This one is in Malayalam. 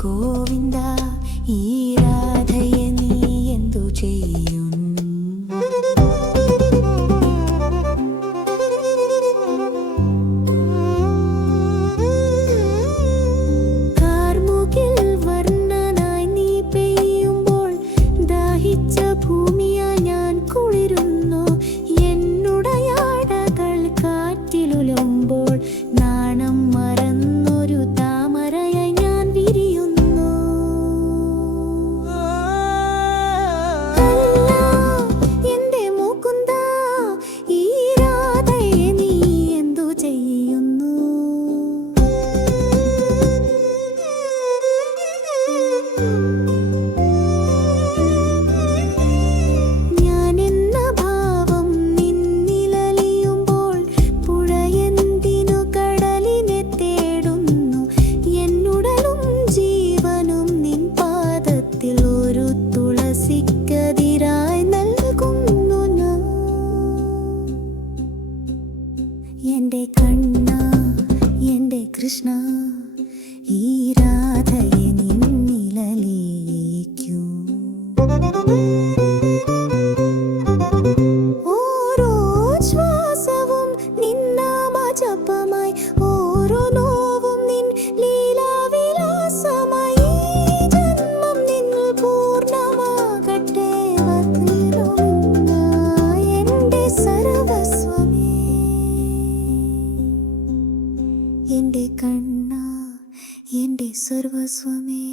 ഗോവിന്ദ ഈ രാധയെ നീ എന്തു ചെയ്യും? കാർമുകിൽ വർണ്ണനായി നീ പെയ്യുമ്പോൾ ദാഹിച്ച ഭൂമിയാ ഞാൻ കുളിരുന്നു. എന്നുടയാടകൾ കാറ്റിലുലയുമ്പോൾ നാണം മറന്നൊരു താമരയായി ഞാൻ വിരിയുന്നു. എന്റെ മുകുന്ദ ഈ രാധയെ നീ എന്തു ചെയ്യുന്നു? ഞാനെന്ന ഭാവം നിന്നിലലിയുമ്പോൾ പുഴയെന്തിനു കടലിനെ തേടുന്നു? എന്നുടലും ജീവനും നിൻ പാദത്തിൽ ഒരു തുളസിക്കതിരായി നൽകുന്നു ഞാൻ. എന്റെ കണ്ണ, എന്റെ കൃഷ്ണ, ഈ രാധയെ നിന്നിലലിയിക്കൂ. ഓരോ ശ്വാസവും നിന്നാമജപമായി, ഓരോ നോവും നിൻ ലീലാവിലാസമായി. ഈ ജന്മം നിന്നിൽ പൂർണ്ണമാകട്ടെ. എന്റെ സർവസ്വമേ, എന്റെ കണ്ണ, എന്റെ സർവസ്വമേ.